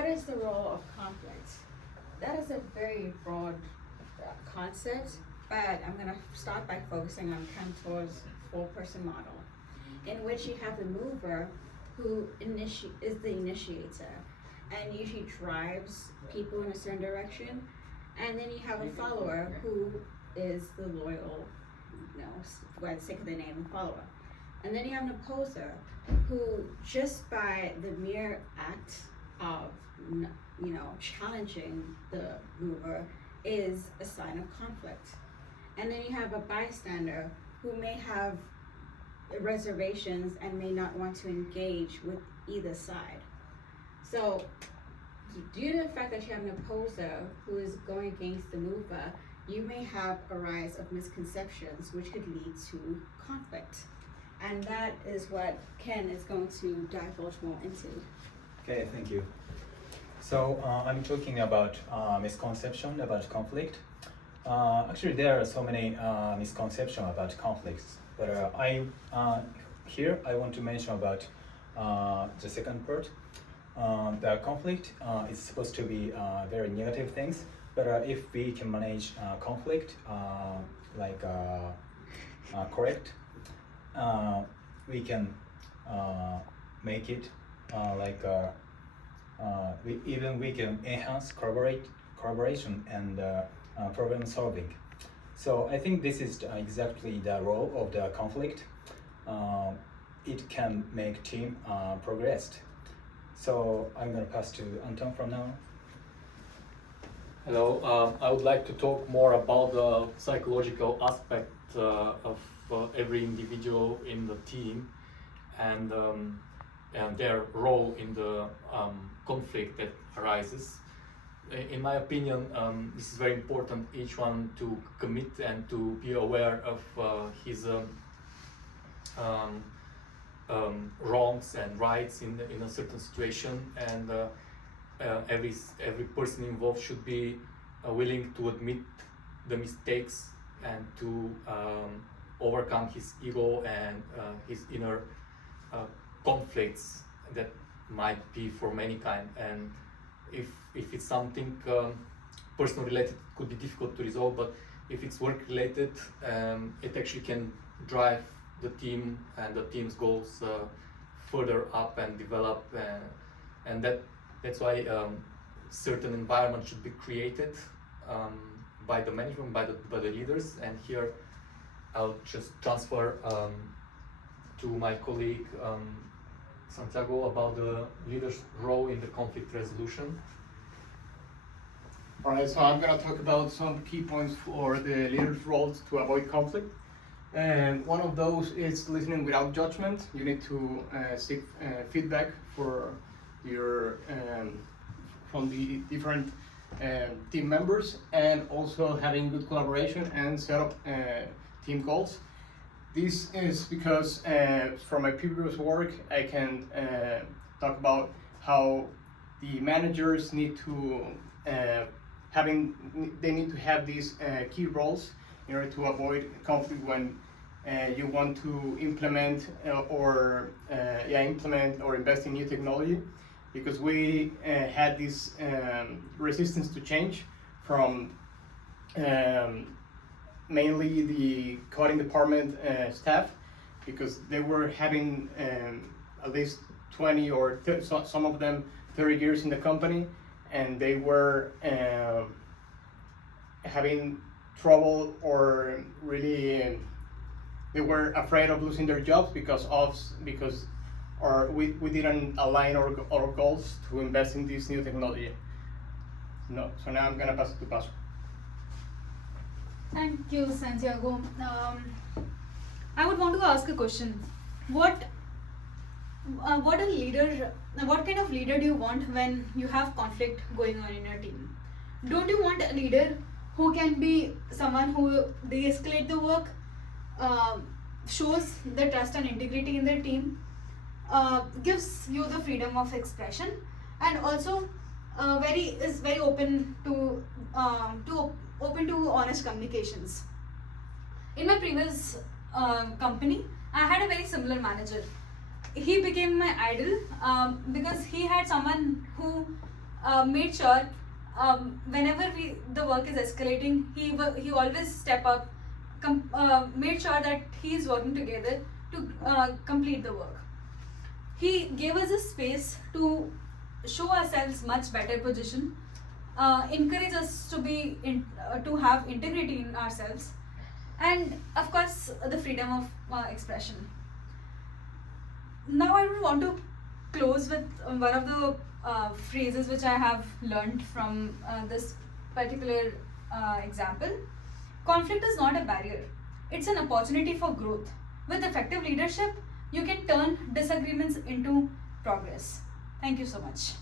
what is the role of conflict? That is a very broad concept, but I'm gonna start by focusing on Cantor's four-person model, in which you have the mover who is the initiator and usually drives people in a certain direction, and then you have a follower who is the loyal, for the sake of the name, follower. And then you have an opposer who, just by the mere act of challenging the mover, is a sign of conflict. And then you have a bystander who may have reservations and may not want to engage with either side. So due to the fact that you have an opposer who is going against the mover, you may have a rise of misconceptions which could lead to conflict. And that is what Ken is going to divulge more into. Okay, thank you. So I'm talking about misconception about conflict. Actually, there are so many misconceptions about conflicts, but here I want to mention about the second part. The conflict is supposed to be very negative things, but if we can manage conflict correct, we can make it we can enhance collaboration and problem solving. So I think this is exactly the role of the conflict. It can make team progress. So I'm going to pass to Anton from now. Hello, I would like to talk more about the psychological aspect of every individual in the team and their role in the conflict that arises. In my opinion, this is very important, each one to commit and to be aware of his wrongs and rights in a certain situation, and every person involved should be willing to admit the mistakes and to overcome his ego and his inner conflicts that might be from any kind. And if it's something personal related, it could be difficult to resolve, but if it's work related, it actually can drive the team and the team's goals further up and develop, and that's why certain environment should be created by the management, by the leaders. And here I'll just transfer to my colleague Santiago about the leader's role in the conflict resolution. Alright, so I'm going to talk about some key points for the leader's roles to avoid conflict. And one of those is listening without judgment. You need to seek feedback for your from the different team members, and also having good collaboration and set up team goals. This is because from my previous work, I can talk about how the managers need to they need to have these key roles in order to avoid conflict when you want to implement or invest in new technology, because we had this resistance to change from mainly the coding department staff, because they were having at least 20 or some of them 30 years in the company, and they were having trouble, or really they were afraid of losing their jobs because we didn't align our goals to invest in this new technology. No, so now I'm gonna pass it to Pastor. Thank you, Santiago. I would want to ask a question. What kind of leader do you want when you have conflict going on in your team? Don't you want a leader who can be someone who de-escalate the work, shows the trust and integrity in their team, gives you the freedom of expression, and also is very open to honest communications? In my previous company, I had a very similar manager. He became my idol because he had someone who made sure whenever the work is escalating, he always step up, made sure that he is working together to complete the work. He gave us a space to show ourselves much better position, encourage us to be to have integrity in ourselves, and of course the freedom of expression. Now I would want to close with one of the phrases which I have learned from this particular example. Conflict is not a barrier, it's an opportunity for growth. With effective leadership, you can turn disagreements into progress. Thank you so much.